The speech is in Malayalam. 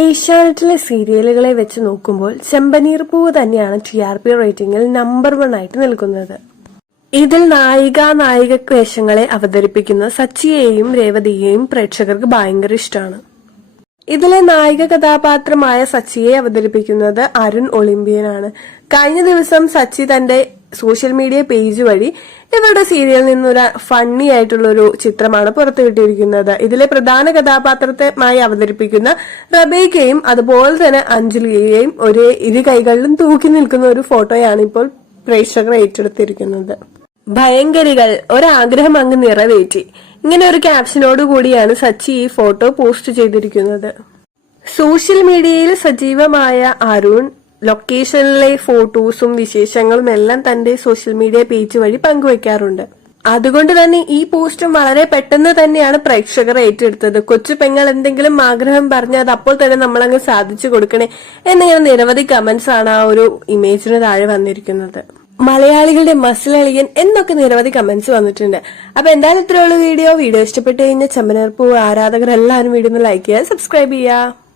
ഏഷ്യാനെറ്റിലെ സീരിയലുകളെ വെച്ച് നോക്കുമ്പോൾ ചെമ്പനീർ പൂവ് തന്നെയാണ് TRP റേറ്റിംഗിൽ നമ്പർ 1 ആയിട്ട് നിൽക്കുന്നത്. ഇതിൽ നായിക വേഷങ്ങളെ അവതരിപ്പിക്കുന്ന സച്ചിയെയും രേവതിയെയും പ്രേക്ഷകർക്ക് ഭയങ്കര ഇഷ്ടമാണ്. ഇതിലെ നായിക കഥാപാത്രമായ സച്ചിയെ അവതരിപ്പിക്കുന്നത് അരുൺ ഒളിമ്പിയനാണ്. കഴിഞ്ഞ ദിവസം സച്ചി തന്റെ സോഷ്യൽ മീഡിയ പേജ് വഴി ഇവരുടെ സീരിയലിൽ നിന്നൊരു ഫണ്ണി ആയിട്ടുള്ള ഒരു ചിത്രമാണ് പുറത്തുവിട്ടിരിക്കുന്നത്. ഇതിലെ പ്രധാന കഥാപാത്രമായി അവതരിപ്പിക്കുന്ന റബേക്കയും അതുപോലെ തന്നെ അഞ്ജലിയെയും ഒരേ ഇരു കൈകളിലും തൂക്കി നിൽക്കുന്ന ഒരു ഫോട്ടോയാണ് ഇപ്പോൾ പ്രേക്ഷകർ ഏറ്റെടുത്തിരിക്കുന്നത്. ഭയങ്കരികൾ ഒരാഗ്രഹം അങ്ങ് നിറവേറ്റി, ഇങ്ങനെ ഒരു ക്യാപ്ഷനോട് കൂടിയാണ് സച്ചി ഈ ഫോട്ടോ പോസ്റ്റ് ചെയ്തിരിക്കുന്നത്. സോഷ്യൽ മീഡിയയിൽ സജീവമായ അരുൺ ലൊക്കേഷനിലെ ഫോട്ടോസും വിശേഷങ്ങളും എല്ലാം തന്റെ സോഷ്യൽ മീഡിയ പേജ് വഴി പങ്കുവെക്കാറുണ്ട്. അതുകൊണ്ട് തന്നെ ഈ പോസ്റ്റും വളരെ പെട്ടെന്ന് തന്നെയാണ് പ്രേക്ഷകർ ഏറ്റെടുത്തത്. കൊച്ചു പെങ്ങൾ എന്തെങ്കിലും ആഗ്രഹം പറഞ്ഞാൽ അത് അപ്പോൾ തന്നെ നമ്മളങ്ങ് സാധിച്ചു കൊടുക്കണേ എന്നിങ്ങനെ നിരവധി കമന്റ്സ് ആണ് ആ ഒരു ഇമേജിന് താഴെ വന്നിരിക്കുന്നത്. മലയാളികളുടെ മസിലളിയൻ എന്നൊക്കെ നിരവധി കമന്റ്സ് വന്നിട്ടുണ്ട്. അപ്പൊ എന്തായാലും ഇത്രയുള്ള വീഡിയോ ഇഷ്ടപ്പെട്ടു കഴിഞ്ഞാൽ ചെമ്പനീർ പൂവ് ആരാധകർ എല്ലാവരും വീഡിയോ ഒന്ന് ലൈക്ക് ചെയ്യുക, സബ്സ്ക്രൈബ് ചെയ്യുക.